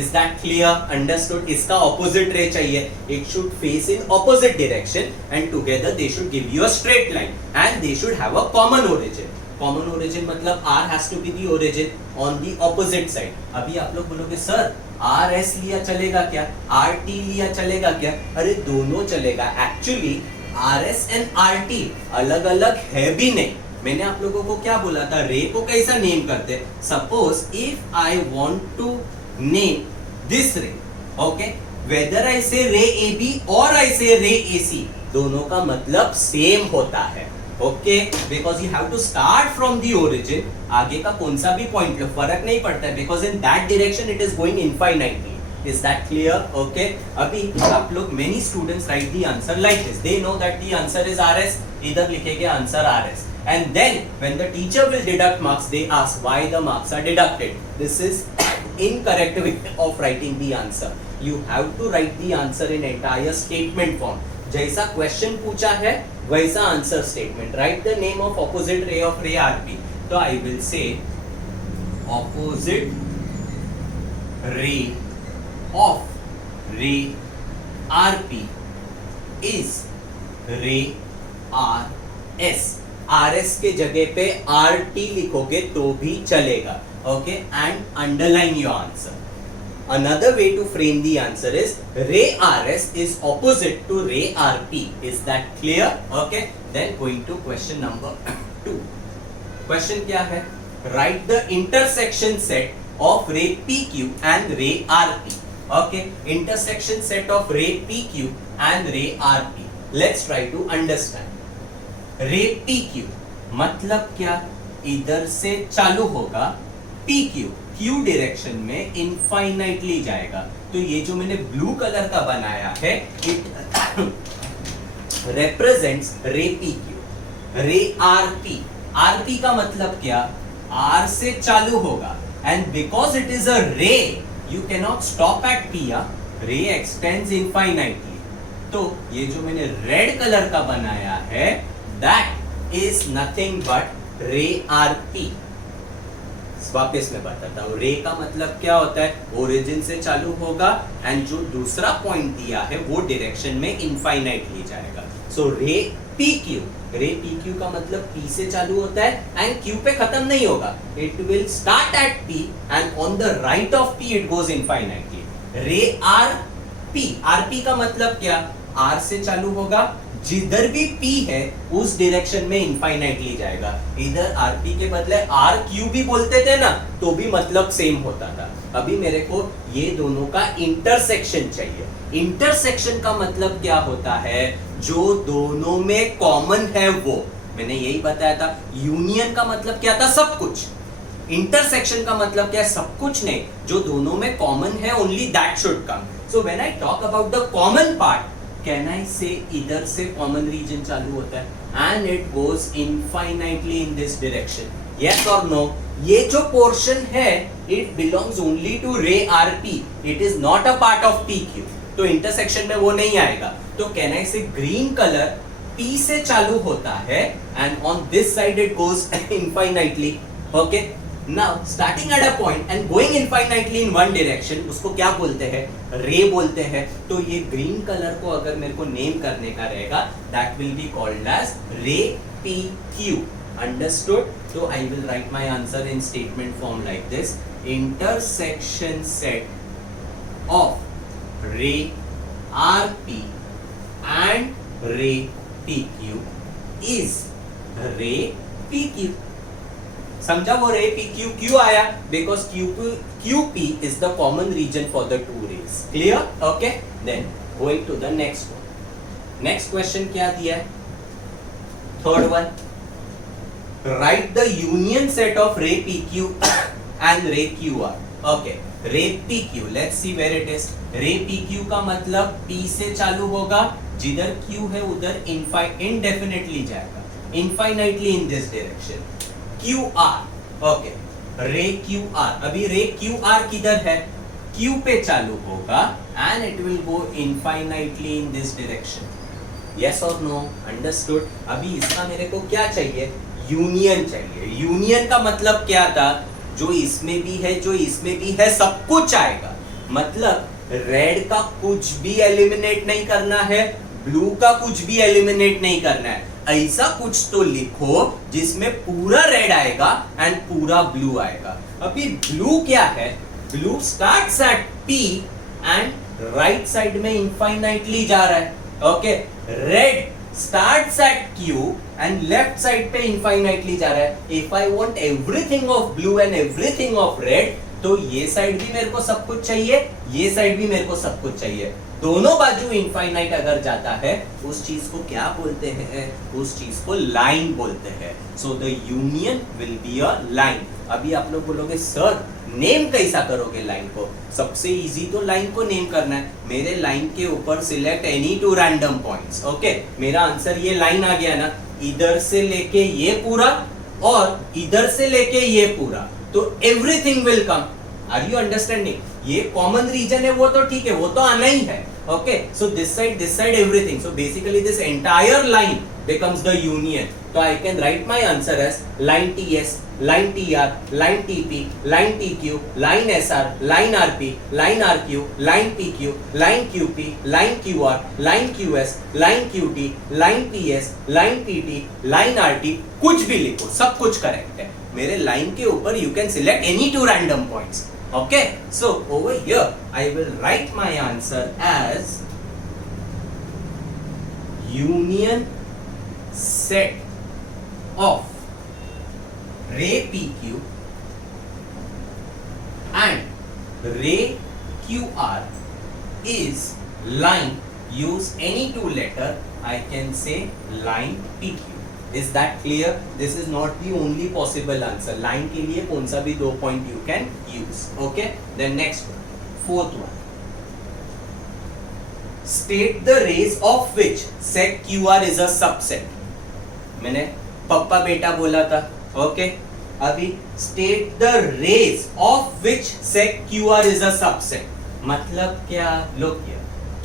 Is that clear? Understood? इसका opposite ray चाहिए. It should face in opposite direction and together they should give you a straight line and they should have a common origin. Common origin मतलब R has to be the origin on the opposite side. अभी आप लोग बोलोगे sir RS लिया चलेगा क्या? RT लिया चलेगा क्या? अरे दोनों चलेगा. Actually RS and RT अलग अलग है भी नहीं. मैंने आप लोगों को क्या बोला था? रे को कैसा नेम करते? Suppose if I want to name this ray, okay, whether I say ray AB और आई से रे AC, दोनों का मतलब सेम होता है. Okay, because you have to start from the origin. आगे का कौन सा भी पॉइंट लो, फर्क नहीं पड़ता है, because in that direction it is going infinitely. Is that clear? Okay. अभी आप लोग many students write the answer like this. They know that the answer is RS. इधर लिखेंगे answer RS. And then when the teacher will deduct marks, they ask why the marks are deducted. This is incorrect way of writing the answer. You have to write the answer in entire statement form. जैसा question पूछा है वैसा answer statement. Write the name of opposite ray of ray RP. तो I will say opposite ray of ray RP is ray RS. RS के जगह पे RT लिखोगे तो भी चलेगा. Okay, and underline your answer. Another way to frame the answer is ray RS is opposite to ray RP. Is that clear? Okay, then going to question number 2. Question क्या है? Write the intersection set of ray PQ and ray RP. Okay, intersection set of ray PQ and ray RP. Let's try to understand. ray PQ मतलब क्या? इधर से चालू होगा PQ, Q direction में infinitely जाएगा. तो ये जो मैंने ब्लू कलर का बनाया है it represents ray PQ. ray RP, RP का मतलब क्या? R से चालू होगा and because it is a ray you cannot stop at P. ray extends infinitely. तो ये जो मैंने रेड कलर का बनाया है that is nothing but ray RP. वापस मैं बताता हूँ. रे का मतलब क्या होता है? ओरिजिन से चालू होगा एंड जो दूसरा पॉइंट दिया है वो डायरेक्शन में इनफाइनाइटली जाएगा. सो रे PQ, रे PQ का मतलब P से चालू होता है एंड Q पे खत्म नहीं होगा. It will start at P and on the right of P it goes infinitely. रे RP, RP का मतलब क्या? R से चालू होगा, जिधर भी P है उस डायरेक्शन में इनफाइनाइटली जाएगा. इधर RP के बदले RQ भी बोलते थे ना तो भी मतलब सेम होता था. अभी मेरे को ये दोनों का इंटरसेक्शन चाहिए. इंटरसेक्शन का मतलब क्या होता है? जो दोनों में कॉमन है वो. मैंने यही बताया था. यूनियन का मतलब क्या था? सब कुछ. इंटरसेक्शन का मतलब क्या है? सब कुछ नहीं, जो दोनों में कॉमन है only that should come. So when I talk about the common part, can I से इधर से कॉमन रीजन चालू होता है and it goes infinitely in this direction. Yes और नो? ये जो पोर्शन है इट बिलोंग्स ओनली टू रे RP. It is not a part of PQ. तो इंटरसेक्शन में वो नहीं आएगा. तो कैन आई से ग्रीन कलर P से चालू होता है and on this side it goes infinitely. Okay, now starting at a point and going infinitely in one direction, उसको क्या बोलते हैं? रे बोलते हैं. तो ये ग्रीन कलर को अगर मेरे को नेम करने का रहेगा, that will be called as ray PQ. Understood? So I will write my answer in statement form like this: intersection set of ray RP and ray PQ is ray PQ. समझा वो ray PQ क्यों आया? Because QP is the common region for the two rays. Clear? Okay. Then going to the next one. Next question क्या दिया है? Third one. Write the union set of ray PQ and ray QR. Okay. ray PQ. Let's see where it is. ray PQ का मतलब P से चालू होगा, जिधर Q है उधर indefinitely जाएगा, infinitely in this direction. QR. Okay. ray QR. अभी ray QR किधर है? Q पे चालू होगा and it will go infinitely in this direction. Yes or no? Understood? अभी इसका मेरे को क्या चाहिए? यूनियन चाहिए. यूनियन का मतलब क्या था? जो इसमें भी है, जो इसमें भी है, सब कुछ आएगा. मतलब रेड का कुछ भी एलिमिनेट नहीं करना है, ब्लू का कुछ भी एलिमिनेट नहीं करना है. ऐसा कुछ तो लिखो जिसमें पूरा रेड आएगा एंड पूरा ब्लू आएगा. अभी ब्लू क्या है? Blue starts at P and right side में इनफाइनाइटली जा रहा है. Okay. Red starts at Q and left side पे infinitely जा रहा है. If I want everything of blue and everything of red, तो ये साइड भी मेरे को सब कुछ चाहिए, ये साइड भी मेरे को सब कुछ चाहिए. दोनों बाजू इनफाइनाइट अगर जाता है, उस चीज को क्या बोलते हैं? उस चीज को लाइन बोलते हैं. So the union will be a line. अभी आप लोग बोलोगे सर नेम कैसा करोगे लाइन को? सबसे इजी तो लाइन को नेम करना है. मेरे लाइन के ऊपर select any two random points. Okay, मेरा आंसर ये लाइन आ गया ना. इधर से लेके ये पूरा और इधर से लेके ये पूरा, तो everything will come. Are you understanding? ये कॉमन रीजन है, वो तो ठीक है, वो तो आना ही है. Okay, so this side everything. So basically this entire line becomes the union. So I can write my answer as line TS, line TR, line TP, line TQ, line SR, line RP, line RQ, line PQ, line QP, line QR, line QS, line QT, line PS, line PT, line RT. कुछ भी लिखो, सब कुछ correct है. मेरे line के ऊपर you can select any two random points. Okay, so over here I will write my answer as union set of ray PQ and ray QR is line. Use any two letter. I can say line PQ. Is that clear? This is not the only possible answer. Line के लिए कौन सा भी दो point you can use. Okay. Then next one, fourth one. State the rays of which sec QR is a subset. मैंने पप्पा बेटा बोला था. ओके. अभी state the rays of which seg QR is a subset. मतलब क्या? लोग क्या?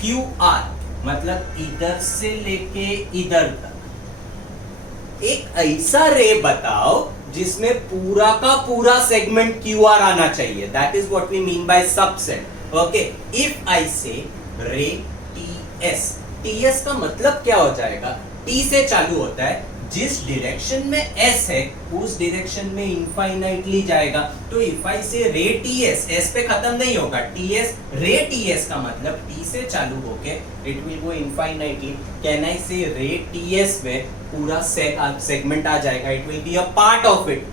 QR मतलब इधर से लेके इधर तक एक ऐसा रे बताओ जिसमें पूरा का पूरा सेगमेंट QR आना चाहिए. That is what we mean by subset. Okay. If I say ray TS, TS का मतलब क्या हो जाएगा? T से चालू होता है, जिस डायरेक्शन में S है उस डायरेक्शन में इनफाइनाइटली जाएगा. तो if I say ray TS, S पे खत्म नहीं होगा. TS, रे TS का मतलब T से चालू होके it will go infinitely. Can I say ray TS में पूरा सेगमेंट आ जाएगा. It will be a part of it.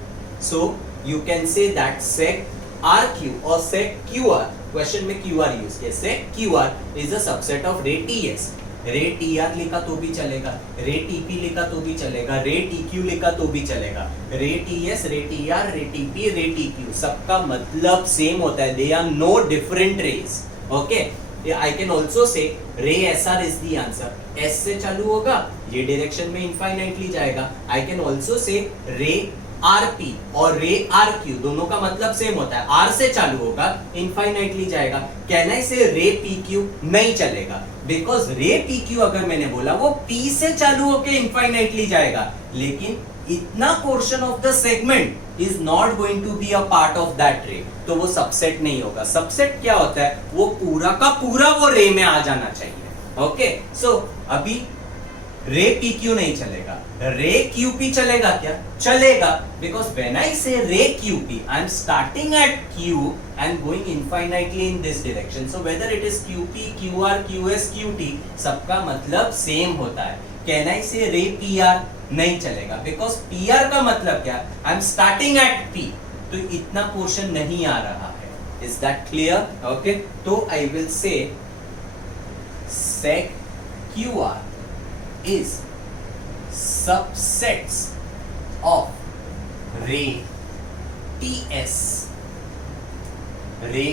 So you can say that seg RQ और सेक QR, क्वेश्चन में QR यूज किया, seg QR is a subset of ray TS. रे TR लिखा तो भी चलेगा, रे TP लिखा तो भी चलेगा, रे TQ लिखा तो भी चलेगा. रे TS, रे TR, रे TP, रे TQ सबका मतलब सेम होता है. They are no different rays. Okay. I can also say रे SR is the answer. S से चालू होगा, ये डायरेक्शन में इनफाइनाइटली जाएगा. I can also say रे RP और रे RQ दोनों का मतलब सेम होता है. R से चालू होगा, इनफाइनाइटली जाएगा. कैन आई से रे PQ? नहीं चलेगा. बिकॉज रे पी क्यू अगर मैंने बोला वो पी से चालू होके इंफाइनाइटली जाएगा, लेकिन इतना portion of the segment is not going to be a part of that ray, तो वो सबसेट नहीं होगा। सबसेट क्या होता है, वो पूरा का पूरा वो रे में आ जाना चाहिए। ओके, सो अभी रे पी क्यू नहीं चलेगा, रे क्यू पी चलेगा क्या? चलेगा, बिकॉज व्हेन आई से रे Q P I am starting at Q and going infinitely in this direction, so whether it is qp qr qs qt सबका मतलब सेम होता है। can I say ray pr? नहीं चलेगा, because pr का मतलब क्या? I am starting at p, तो इतना पोर्शन नहीं आ रहा है। is that clear? okay, तो I will say sec qr is subsets of ray ts, ray,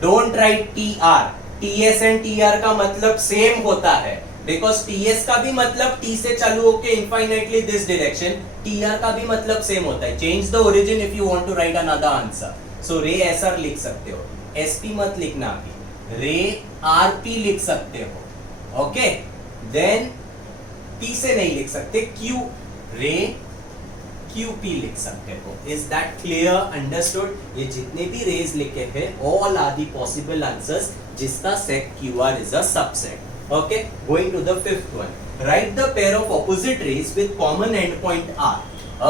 don't write T R, TS and T R का मतलब सेम होता है, बिकॉज टीएस का भी मतलब टी से चालू होके इनफाइनाइटली दिस डायरेक्शन, टीआर का भी मतलब सेम होता है। Change the origin if you want to write another answer. So ray SR लिख सकते हो, एसपी मत लिखना अभी, रे आरपी लिख सकते हो। ओके, देन टी से नहीं लिख सकते, क्यू रे QP लिख सकते हो। Is that clear, understood? ये जितने भी रेज लिखे थे all are the possible answers जिसका seg QR is a subset. Okay, going to the fifth one, write the pair of opposite rays with common end point R।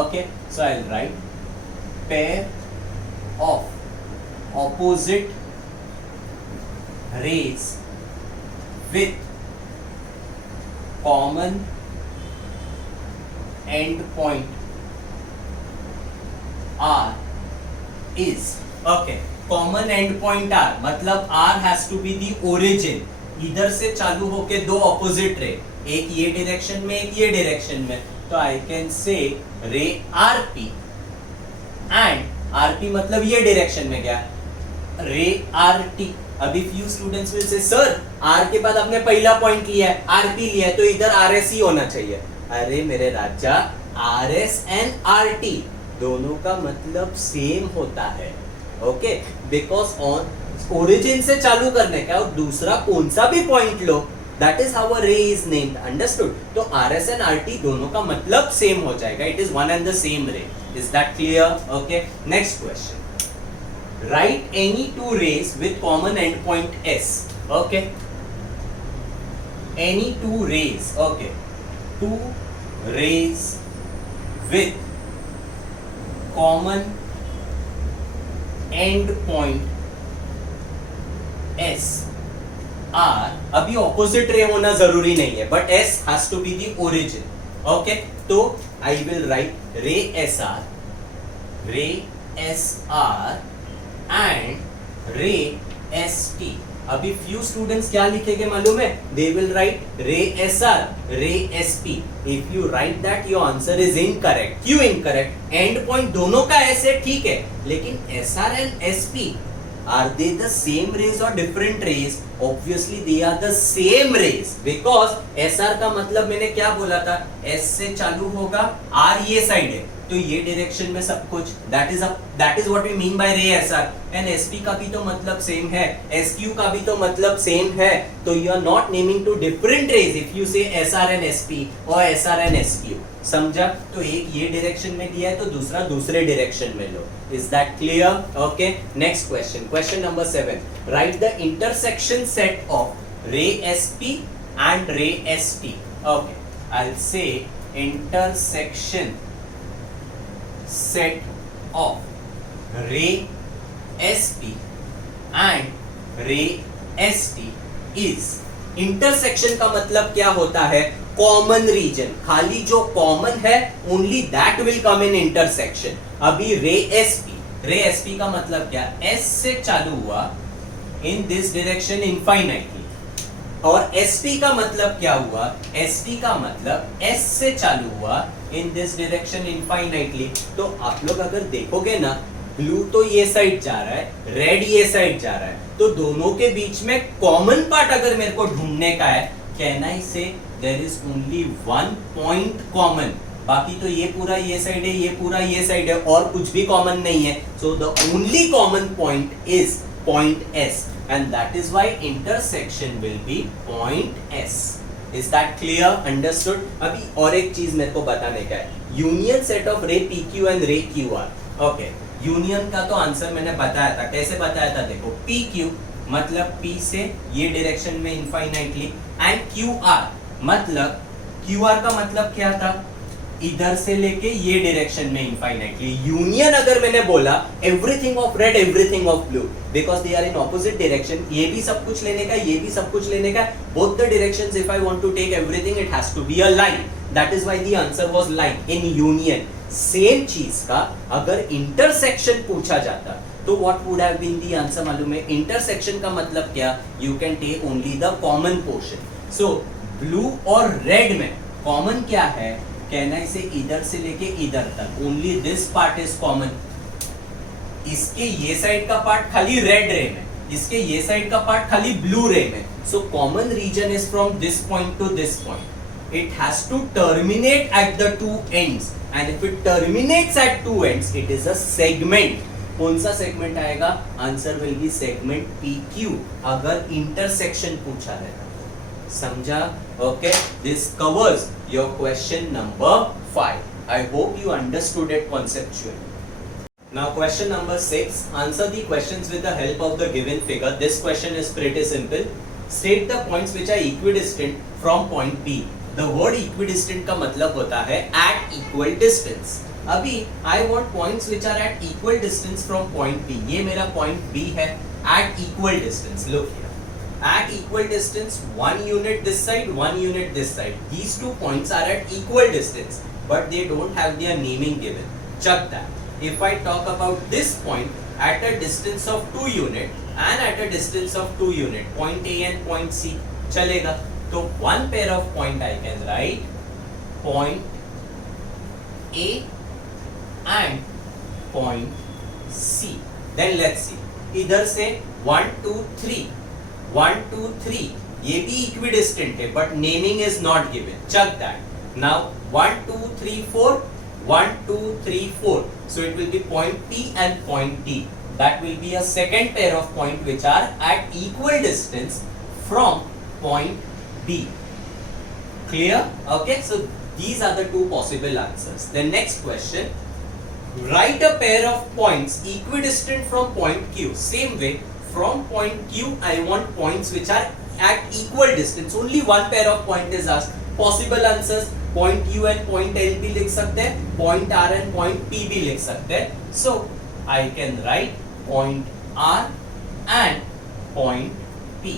Okay, so I will write pair of opposite rays with common end point R is, okay, common end point R मतलब R has to be the origin, इधर से चालू होके दो opposite रे, एक ये direction में एक ये डायरेक्शन में, तो I can say ray RP and RP मतलब ये डायरेक्शन में गया, ray RT। अभी few students will say sir R के बाद आपने पहला पॉइंट लिया है, RP लिया है, तो इधर RS ही होना चाहिए। अरे मेरे राजा, RS and RT दोनों का मतलब सेम होता है। ओके, बिकॉज ऑन ओरिजिन से चालू करने का और दूसरा कौन सा भी पॉइंट लो, that is how a ray is named, understood? तो RS एंड RT दोनों का मतलब सेम हो जाएगा, it is one and the same ray. Is that clear? Okay, next question, right any two rays with common end point S। Okay, any two rays, okay, two rays with common end point S are, अभी opposite ray होना जरूरी नहीं है, but S has to be the origin. Okay, तो आई will right रे S R and रे S T. अभी few students क्या लिखेंगे मालूम है? दे विल राइट रे एस आर, रे S P. If you right that your answer is incorrect. क्यों इनकरेक्ट? एंड पॉइंट दोनों का ऐसे ठीक है, लेकिन S R and S P, are they the same rays or different rays? Obviously they are the same rays, because SR का मतलब मैंने क्या बोला था, S से चालू होगा, R ये साइड है, तो ये डायरेक्शन में सब कुछ, that is what we mean by ray SR। and SP का भी तो मतलब सेम है, SQ का भी तो मतलब सेम है, तो you are not naming two different rays if you say SR and SP or SR and SQ। समझा? तो एक ये डायरेक्शन में दिया है तो दूसरा दूसरे डायरेक्शन में लो। Is that clear? Okay, next question, question number 7, write the intersection set of ray SP and ray ST। okay, I'll say intersection set of ray SP and ray ST is, intersection का मतलब क्या होता है? Common reason, खाली जो common है only that will come in intersection. अभी रे एसपी का मतलब क्या? एस से चालू हुआ इन दिस डायरेक्शन इनफाइनाइटली, और एसपी का मतलब क्या हुआ? एसपी का मतलब एस से चालू हुआ इन दिस डायरेक्शन इनफाइनाइटली। तो आप लोग अगर देखोगे ना, ब्लू तो ये साइड जा रहा है, रेड ये साइड जा रहा है, तो दोनों के बीच में कॉमन पार्ट अगर मेरे को ढूंढने का है, कैन आई से there is only one point common, बाकी तो ये पूरा ये साइड है, ये पूरा ये साइड है, और कुछ भी कॉमन नहीं है। so the only common point is point S। and that is why intersection will be point S. Is that clear? Understood? अभी और एक चीज मेरे को बताने का है, यूनियन सेट ऑफ रे PQ एंड रे QR. ओके, यूनियन का तो आंसर मैंने बताया था. कैसे बताया था? देखो, PQ मतलब P से ये डायरेक्शन में इनफाइनाइटली, एंड QR मतलब, QR का मतलब क्या था? इधर से लेके ये डायरेक्शन में इनफाइनाइटली. यूनियन अगर मैंने बोला everything of red everything of blue, because they are in opposite direction, ये भी सब कुछ लेने का, ये भी सब कुछ लेने का, both the directions. If I want to take everything it has to be a line. That is why the answer was line in union. Same चीज का अगर इंटरसेक्शन पूछा जाता तो what would have been the answer? मालूम है intersection का मतलब क्या? You can take only the common portion. So blue और रेड में कॉमन क्या है? कहना इसे इधर से लेके इधर तक, only this part is common. इसके ये साइड का पार्ट खाली रेड रे में, इसके ये साइड का पार्ट खाली ब्लू रे में. So common region is from this point to this point. It has to terminate at the two ends, and if it terminates at two ends, it is a segment. कौन सा segment आएगा? Answer will be segment PQ अगर intersection पूछा रहेगा. समझा? Okay, this covers your question number 5. I hope you understood it conceptually. Now question number 6. Answer the questions with the help of the given figure. This question is pretty simple. State the points which are equidistant from point B. The word equidistant का मतलब होता है at equal distance. अभी I want points which are at equal distance from point B. ये मेरा point B है at equal distance. Look here. At equal distance, one unit this side, one unit this side. These two points are at equal distance, but they don't have their naming given. Check that. If I talk about this point at a distance of 2 unit and at a distance of 2 unit, point A and point C, चलेगा. तो one pair of point I can write point A and point C. Then let's see. इधर से 1 2 3 1 2 3 ये भी equidistant है, but naming is not given. Check that. Now 1 2 3 4 1 2 3 4. So it will be point P and point D. That will be a second pair of point which are at equal distance from point B. Clear? Okay, so these are the two possible answers. The next question, write a pair of points equidistant from point Q. Same way, from point Q I want points which are at equal distance. Only one pair of point is asked. Possible answers, point U and point L भी लिख सकते हैं, point R and point P भी लिख सकते हैं. So I can write point R and point P.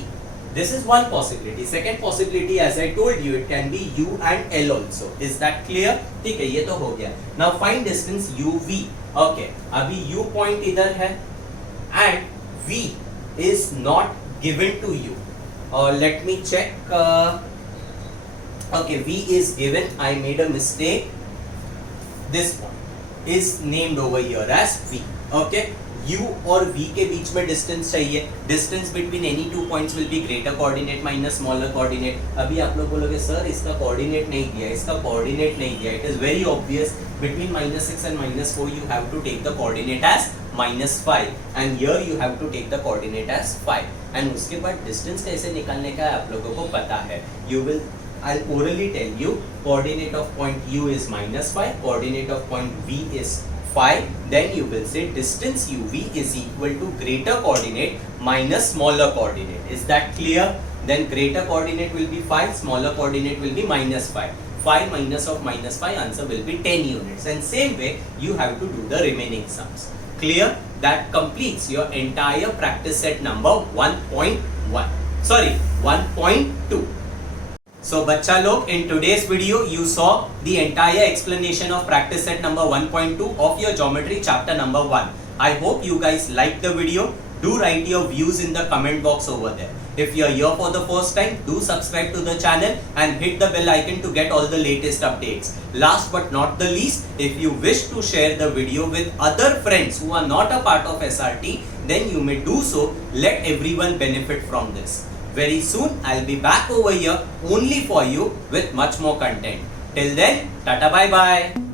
This is one possibility. Second possibility, as I told you, it can be U and L also. Is that clear? ठीक है, ये तो हो गया. Now find distance UV. Okay, अभी U point इधर है and V is not given to you. Let me check. Okay, V is given. I made a mistake. This point is named over here as V. Okay. U और V के बीच में distance चाहिए. Distance between any two points will be greater coordinate minus smaller coordinate. अभी आप लोग बोलोगे sir इसका coordinate नहीं दिया, इसका कोऑर्डिनेट नहीं दिया. It is very obvious. Between -6 and -4 you have to take the coordinate as -5 and here you have to take the coordinate as 5. and उसके बाद डिस्टेंस कैसे निकालने का आप लोगों को पता है. You will, I'll orally tell you, coordinate of point U is -5, coordinate of point V is 5, then you will say distance UV is equal to greater coordinate minus smaller coordinate. Is that clear? Then greater coordinate will be 5, smaller coordinate will be -5. 5 minus of -5, answer will be 10 units. And same way you have to do the remaining sums. Clear? That completes your entire practice set number 1.1. Sorry, 1.2. So बच्चा लोग, in today's video you saw the entire explanation of practice set number 1.2 of your geometry chapter number 1. I hope you guys liked the video. Do write your views in the comment box over there. If you are here for the first time, do subscribe to the channel and hit the bell icon to get all the latest updates. Last but not the least, if you wish to share the video with other friends who are not a part of SRT, then you may do so. Let everyone benefit from this. Very soon I'll be back over here only for you with much more content. Till then, tata bye bye.